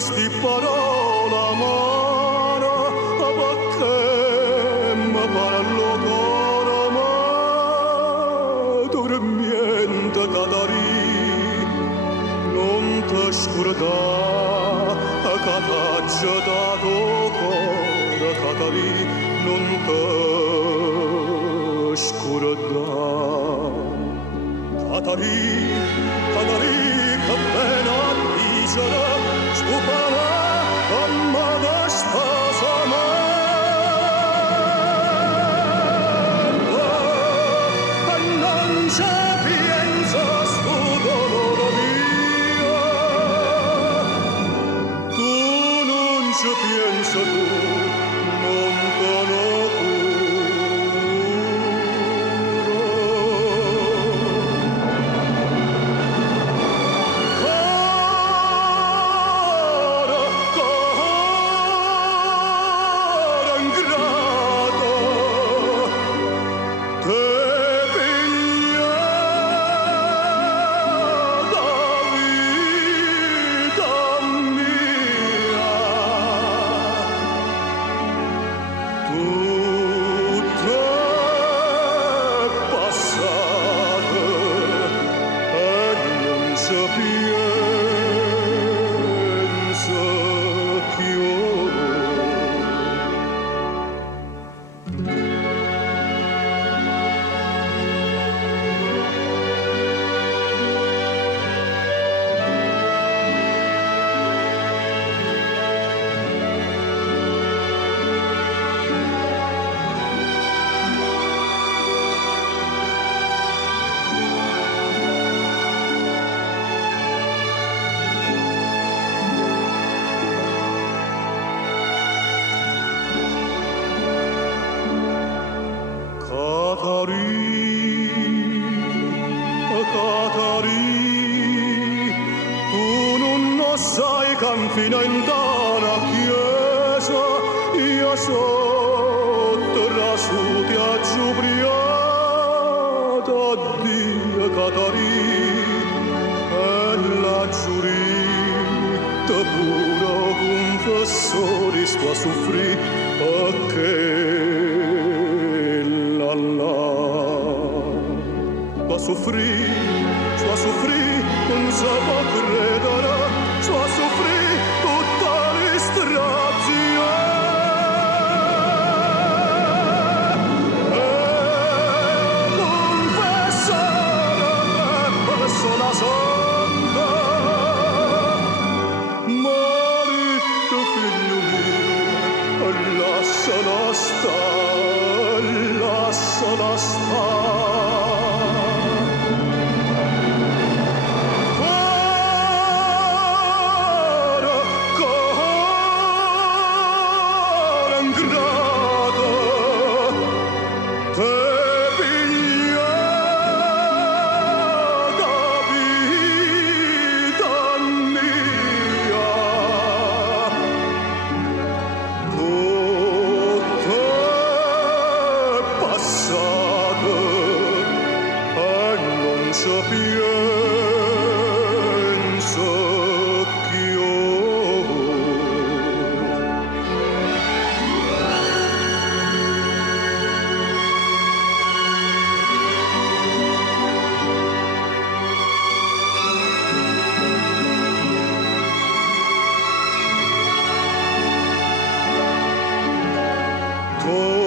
Sti parola amara, perché mi parlo coro, ma dormiente Catarì, non ti scordare, che t'ho dato cuore, Catarì, non ti scordare. Catarì, Catarì, che pena dicere, stupare, amma da sposa amata, e non c'è pienza sto dolore mio, tu non ci pensa tu, non conosco. Fino in tana chiesa, io sotto rasuti a giubriata, addio Catarì, e la giurita puro confessori sto a soffrì, che la a soffrì, non sa può credere, sto a soffrì tutta l'istrazia. E confessare presso la santa, marito figlio mio, lasciala stare. Oh